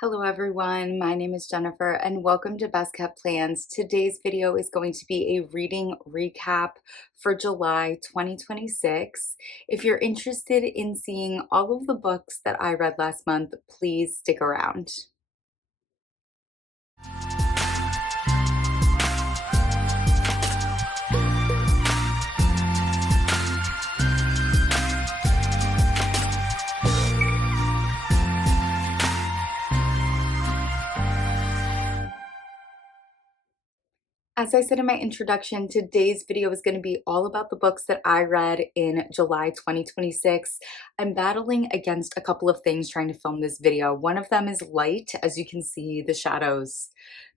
Hello everyone, my name is Jennifer and welcome to Best Kept Plans. Today's video is going to be a reading recap for July 2026. If you're interested in seeing all of the books that I read last month, please stick around. As I said in my introduction, today's video is going to be all about the books that I read in July 2026. I'm battling against a couple of things trying to film this video. One of them is light. As you can see, the shadows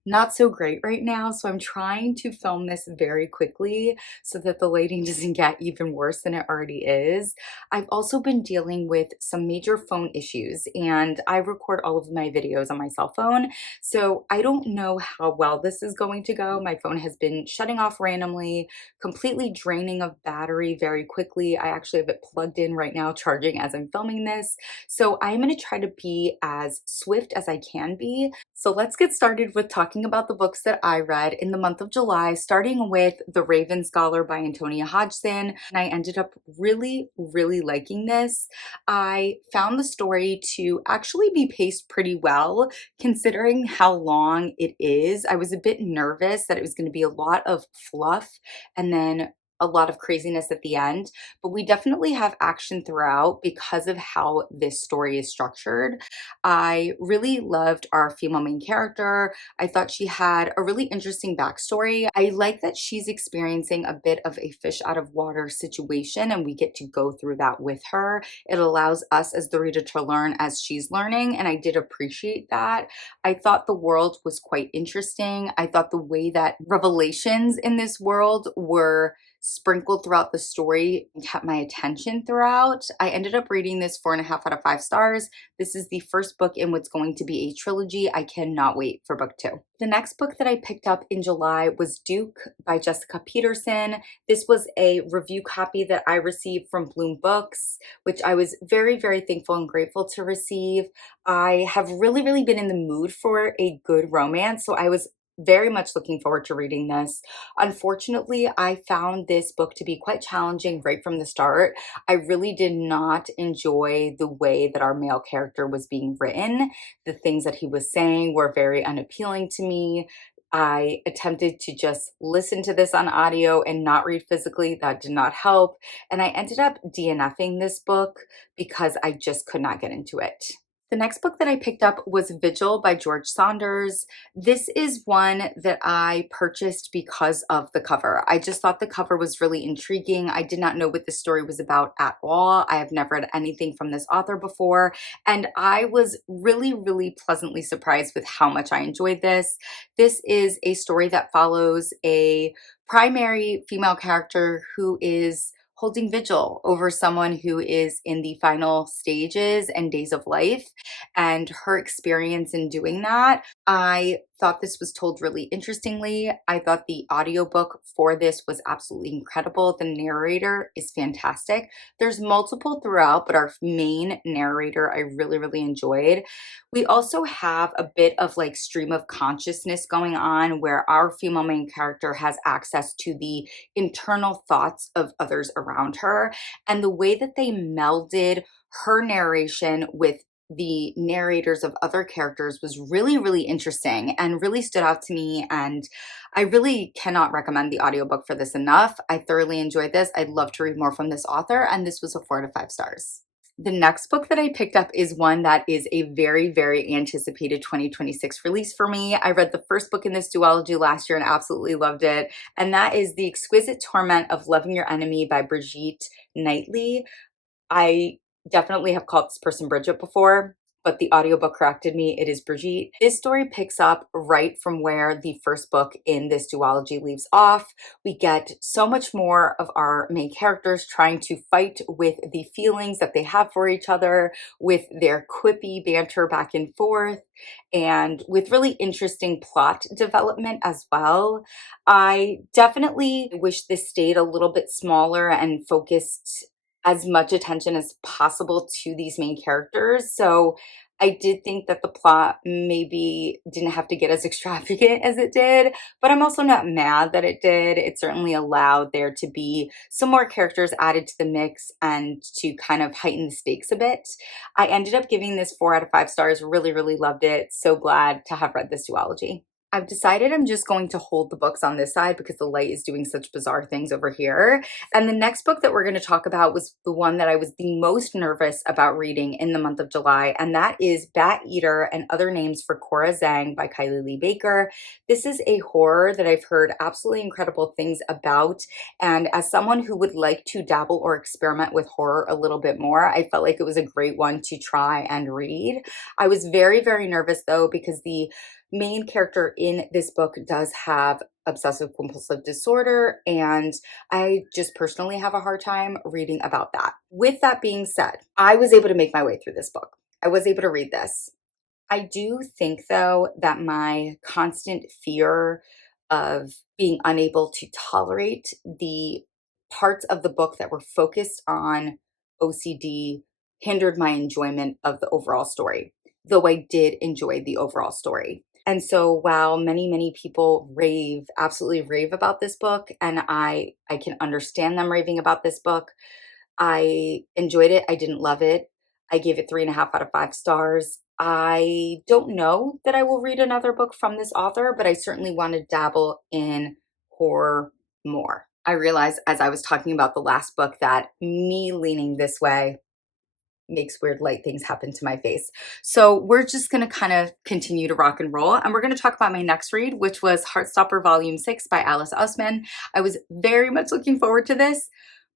not so great right now, so I'm trying to film this very quickly so that the lighting doesn't get even worse than it already is. I've also been dealing with some major phone issues, and I record all of my videos on my cell phone, so I don't know how well this is going to go. My phone has been shutting off randomly, completely draining of battery very quickly. I actually have it plugged in right now, charging as I'm filming this. So I'm going to try to be as swift as I can be. So let's get started with talking about the books that I read in the month of July, starting with The Raven Scholar by Antonia Hodgson. And I ended up really liking this. I found the story to actually be paced pretty well, considering how long it is. I was a bit nervous that it was going to be a lot of fluff and then a lot of craziness at the end, but we definitely have action throughout because of how this story is structured. I really loved our female main character. I thought she had a really interesting backstory. I like that she's experiencing a bit of a fish out of water situation and we get to go through that with her. It allows us as the reader to learn as she's learning, and I did appreciate that. I thought the world was quite interesting. I thought the way that revelations in this world were sprinkled throughout the story kept my attention throughout. I ended up rating this 4.5 out of 5 stars. This is the first book in what's going to be a trilogy. I cannot wait for book 2. The next book that I picked up in July was Duke by Jessica Peterson. This was a review copy that I received from Bloom Books, which I was very thankful and grateful to receive. I have really been in the mood for a good romance, so I was very much looking forward to reading this. Unfortunately, I found this book to be quite challenging right from the start. I really did not enjoy the way that our male character was being written. The things that he was saying were very unappealing to me. I attempted to just listen to this on audio and not read physically. That did not help. And I ended up DNFing this book because I just could not get into it. The next book that I picked up was Vigil by George Saunders. This is one that I purchased because of the cover. I just thought the cover was really intriguing. I did not know what the story was about at all. I have never read anything from this author before, and I was really pleasantly surprised with how much I enjoyed this. This is a story that follows a primary female character who is holding vigil over someone who is in the final stages and days of life and her experience in doing that. I thought this was told really interestingly. I thought the audiobook for this was absolutely incredible. The narrator is fantastic. There's multiple throughout, but our main narrator I really enjoyed. We also have a bit of like stream of consciousness going on where our female main character has access to the internal thoughts of others around her, and the way that they melded her narration with the narrators of other characters was really interesting and really stood out to me, and I really cannot recommend the audiobook for this enough. I thoroughly enjoyed this. I'd love to read more from this author, and this was a 4 to 5 stars. The next book that I picked up is one that is a very anticipated 2026 release for me. I read the first book in this duology last year and absolutely loved it, and that is The Exquisite Torment of Loving Your Enemy by Brigitte Knightley. I definitely have called this person Bridget before, but the audiobook corrected me. It is Brigitte. This story picks up right from where the first book in this duology leaves off. We get so much more of our main characters trying to fight with the feelings that they have for each other, with their quippy banter back and forth, and with really interesting plot development as well. I definitely wish this stayed a little bit smaller and focused as much attention as possible to these main characters. So I did think that the plot maybe didn't have to get as extravagant as it did, but I'm also not mad that it did. It certainly allowed there to be some more characters added to the mix and to kind of heighten the stakes a bit. I ended up giving this 4 out of 5 stars. Really, really loved it. So glad to have read this duology. I've decided I'm just going to hold the books on this side because the light is doing such bizarre things over here. And the next book that we're going to talk about was the one that I was the most nervous about reading in the month of July, and that is Bat Eater and Other Names for Cora Zeng by Kylie Lee Baker. This is a horror that I've heard absolutely incredible things about, and as someone who would like to dabble or experiment with horror a little bit more, I felt like it was a great one to try and read. I was very, very nervous though because the main character in this book does have obsessive compulsive disorder, and I just personally have a hard time reading about that. With that being said, I was able to make my way through this book. I was able to read this. I do think, though, that my constant fear of being unable to tolerate the parts of the book that were focused on OCD hindered my enjoyment of the overall story, though I did enjoy the overall story. And so while many, many people rave, absolutely rave about this book, and I can understand them raving about this book, I enjoyed it. I didn't love it. I gave it 3.5 out of 5 stars. I don't know that I will read another book from this author, but I certainly want to dabble in horror more. I realized as I was talking about the last book that me leaning this way makes weird light things happen to my face. So we're just going to kind of continue to rock and roll. And we're going to talk about my next read, which was Heartstopper Volume 6 by Alice Oseman. I was very much looking forward to this,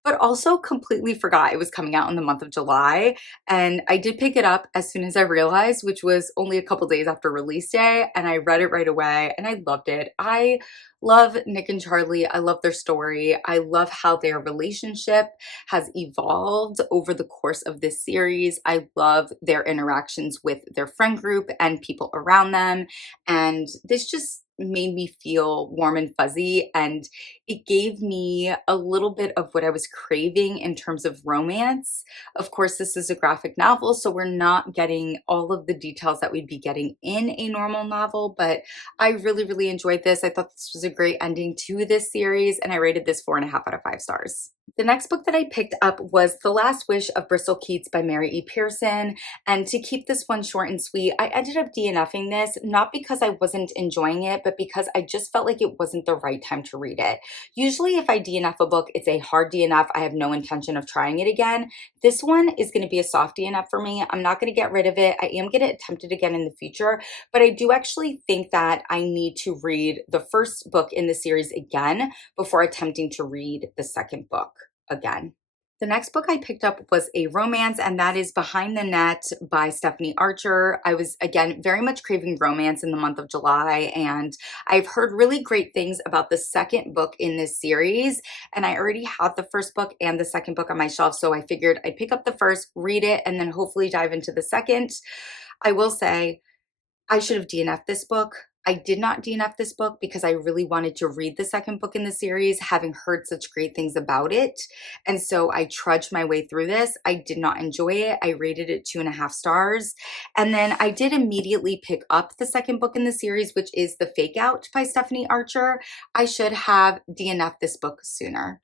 but also completely forgot it was coming out in the month of July. And I did pick it up as soon as I realized, which was only a couple days after release day. And I read it right away and I loved it. I love Nick and Charlie. I love their story. I love how their relationship has evolved over the course of this series. I love their interactions with their friend group and people around them. And this just made me feel warm and fuzzy, and it gave me a little bit of what I was craving in terms of romance. Of course, this is a graphic novel, so we're not getting all of the details that we'd be getting in a normal novel, but I really, really enjoyed this. I thought this was a great ending to this series, and I rated this 4.5 out of 5 stars. The next book that I picked up was The Last Wish of Bristol Keats by Mary E. Pearson. And to keep this one short and sweet, I ended up DNFing this, not because I wasn't enjoying it, but because I just felt like it wasn't the right time to read it. Usually if I DNF a book, it's a hard DNF. I have no intention of trying it again. This one is going to be a soft DNF for me. I'm not going to get rid of it. I am going to attempt it again in the future, but I do actually think that I need to read the first book in the series again before attempting to read the second book again. The next book I picked up was a romance, and that is Behind the Net by Stephanie Archer. I was, again, very much craving romance in the month of July, and I've heard really great things about the second book in this series, and I already had the first book and the second book on my shelf, so I figured I'd pick up the first, read it, and then hopefully dive into the second. I will say, I should have DNF'd this book. I did not DNF this book because I really wanted to read the second book in the series, having heard such great things about it. And so I trudged my way through this. I did not enjoy it. I rated it 2.5 stars. And then I did immediately pick up the second book in the series, which is The Fake Out by Stephanie Archer. I should have DNF'd this book sooner.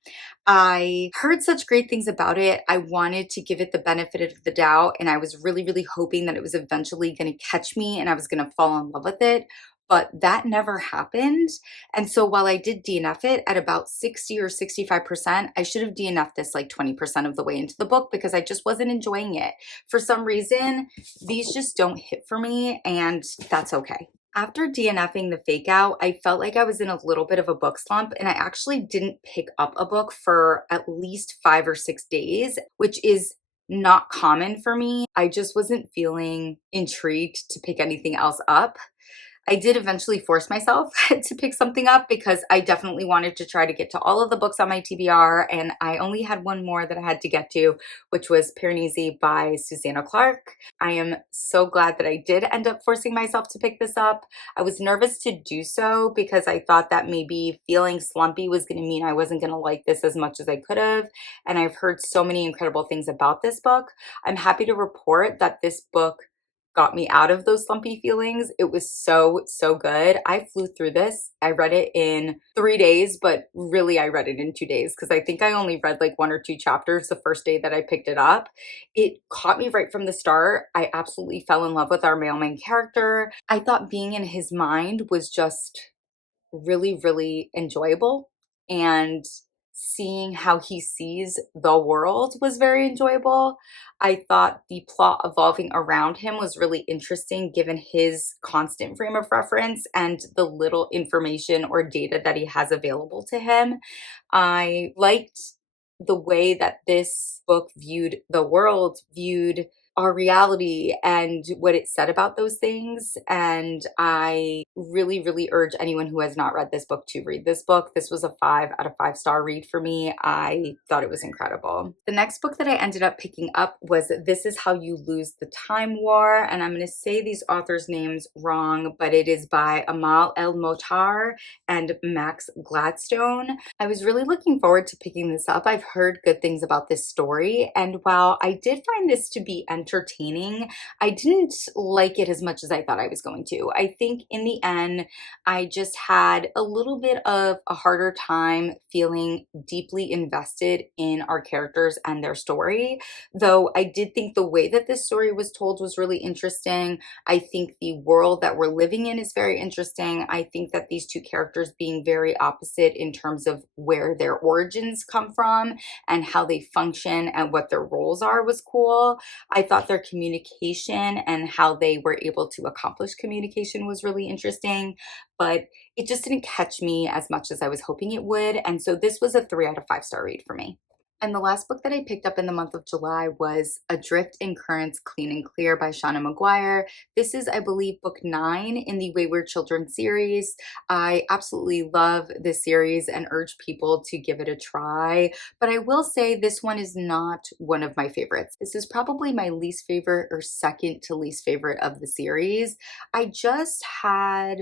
I heard such great things about it. I wanted to give it the benefit of the doubt, and I was really, really hoping that it was eventually going to catch me and I was going to fall in love with it. But that never happened. And so while I did DNF it at about 60 or 65%, I should have DNF'd this like 20% of the way into the book because I just wasn't enjoying it. For some reason, these just don't hit for me, and that's okay. After DNFing The Fake Out, I felt like I was in a little bit of a book slump, and I actually didn't pick up a book for at least 5 or 6 days, which is not common for me. I just wasn't feeling intrigued to pick anything else up. I did eventually force myself to pick something up because I definitely wanted to try to get to all of the books on my TBR, and I only had one more that I had to get to, which was Piranesi by Susanna Clarke. I am so glad that I did end up forcing myself to pick this up. I was nervous to do so because I thought that maybe feeling slumpy was going to mean I wasn't going to like this as much as I could have, and I've heard so many incredible things about this book. I'm happy to report that this book got me out of those slumpy feelings. It was so, so good. I flew through this. I read it in 3 days, but really I read it in 2 days because I think I only read like 1 or 2 chapters the first day that I picked it up. It caught me right from the start. I absolutely fell in love with our male main character. I thought being in his mind was just really, really enjoyable. And seeing how he sees the world was very enjoyable. I thought the plot evolving around him was really interesting given his constant frame of reference and the little information or data that he has available to him. I liked the way that this book viewed the world, viewed our reality and what it said about those things. And I really, really urge anyone who has not read this book to read this book. This was a 5 out of 5 star read for me. I thought it was incredible. The next book that I ended up picking up was This Is How You Lose the Time War. And I'm going to say these authors' names wrong, but it is by Amal El Motar and Max Gladstone. I was really looking forward to picking this up. I've heard good things about this story, and while I did find this to be entertaining, I didn't like it as much as I thought I was going to. I think in the end, I just had a little bit of a harder time feeling deeply invested in our characters and their story, though I did think the way that this story was told was really interesting. I think the world that we're living in is very interesting. I think that these two characters being very opposite in terms of where their origins come from and how they function and what their roles are was cool. I thought their communication and how they were able to accomplish communication was really interesting, but it just didn't catch me as much as I was hoping it would. And so this was a 3 out of 5 star read for me. And the last book that I picked up in the month of July was Adrift in Currents Clean and Clear by Seanan McGuire. This is, I believe, book 9 in the Wayward Children series. I absolutely love this series and urge people to give it a try. But I will say this one is not one of my favorites. This is probably my least favorite or second to least favorite of the series. I just had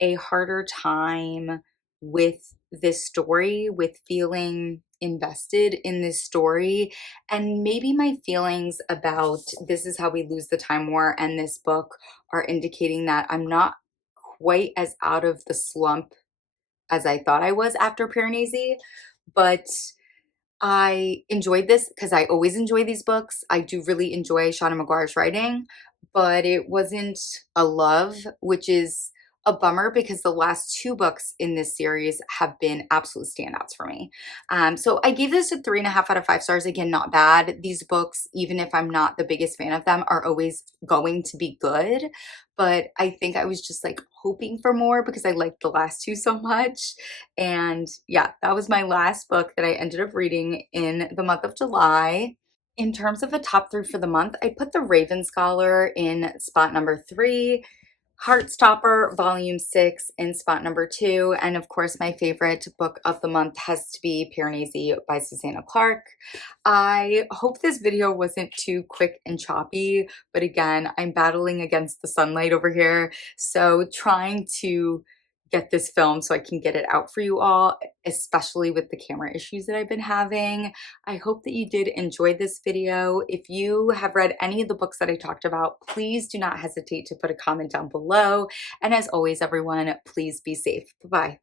a harder time with this story, with feeling invested in this story. And maybe my feelings about This Is How We Lose the Time War and this book are indicating that I'm not quite as out of the slump as I thought I was after Piranesi. But I enjoyed this because I always enjoy these books. I do really enjoy Seanan McGuire's writing, but it wasn't a love, which is a bummer because the last 2 books in this series have been absolute standouts for me. So I gave this a 3.5 out of 5 stars. Again, not bad. These books, even if I'm not the biggest fan of them, are always going to be good. But I think I was just like hoping for more because I liked the last 2 so much. And yeah, that was my last book that I ended up reading in the month of July. In terms of the top 3 for the month, I put The Raven Scholar in spot number 3, Heartstopper Volume 6 in spot number 2, and of course my favorite book of the month has to be Piranesi by Susanna Clarke. I hope this video wasn't too quick and choppy, but again, I'm battling against the sunlight over here, so trying to get this film so I can get it out for you all, especially with the camera issues that I've been having. I hope that you did enjoy this video. If you have read any of the books that I talked about, please do not hesitate to put a comment down below. And as always, everyone, please be safe. Bye-bye.